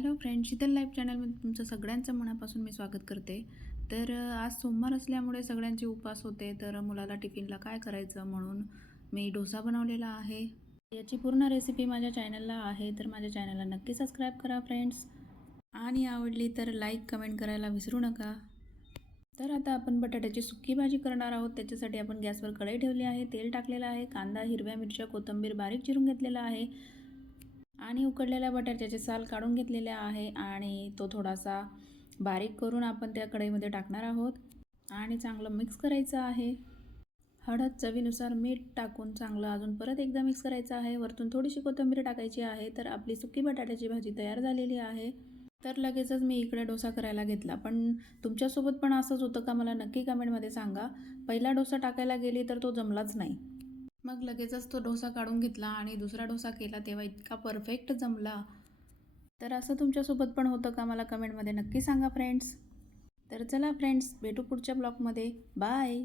Hello friend, Sheetal life चॅनलमध्ये तुमचं सगळ्यांचं मनापासून मी स्वागत करते. तर आज सोमवार असल्यामुळे सगळ्यांचे उपवास होते. तर मुलाला टिफिनला काय करायचं म्हणून मी डोसा बनवलेला आहे. याची पूर्ण रेसिपी माझ्या चॅनलला आहे, तर माझ्या चॅनलला नक्की सबस्क्राईब करा फ्रेंड्स. आणि आवडली तर लाईक कमेंट करायला विसरू नका. तर आता आपण बटाट्याची सुकी भाजी करणार आहोत. त्याच्यासाठी आपण गॅसवर कढई ठेवली आहे, तेल टाकलेलं आहे, कांदा, हिरव्या मिरच्या, कोथिंबीर बारीक चिरून घेतलेला आहे आणि उकडलेल्या बटाट्याचे साल काढून घेतलेले आहे आणि तो थोडासा बारीक करून आपण त्या कढईमध्ये टाकणार आहोत आणि चांगलं मिक्स करायचं आहे. हळद, चवीनुसार मीठ टाकून चांगलं अजून परत एकदा मिक्स करायचं आहे. वरतून थोडीशी कोथिंबीर टाकायची आहे. तर आपली सुकी बटाट्याची भाजी तयार झालेली आहे. तर लगेचच मी इकडे डोसा करायला घेतला. पण तुमच्यासोबत पण असंच होतं का मला नक्की कमेंटमध्ये सांगा. पहिला डोसा टाकायला गेली तर तो जमलाच नाही. मग लगेचच तो डोसा काढून घेतला आणि दुसरा डोसा केला तेव्हा इतका परफेक्ट जमला. तर असं तुमच्यासोबत पण होतं का मला कमेंटमध्ये नक्की सांगा फ्रेंड्स. तर चला फ्रेंड्स, भेटू पुढच्या ब्लॉगमध्ये. बाय.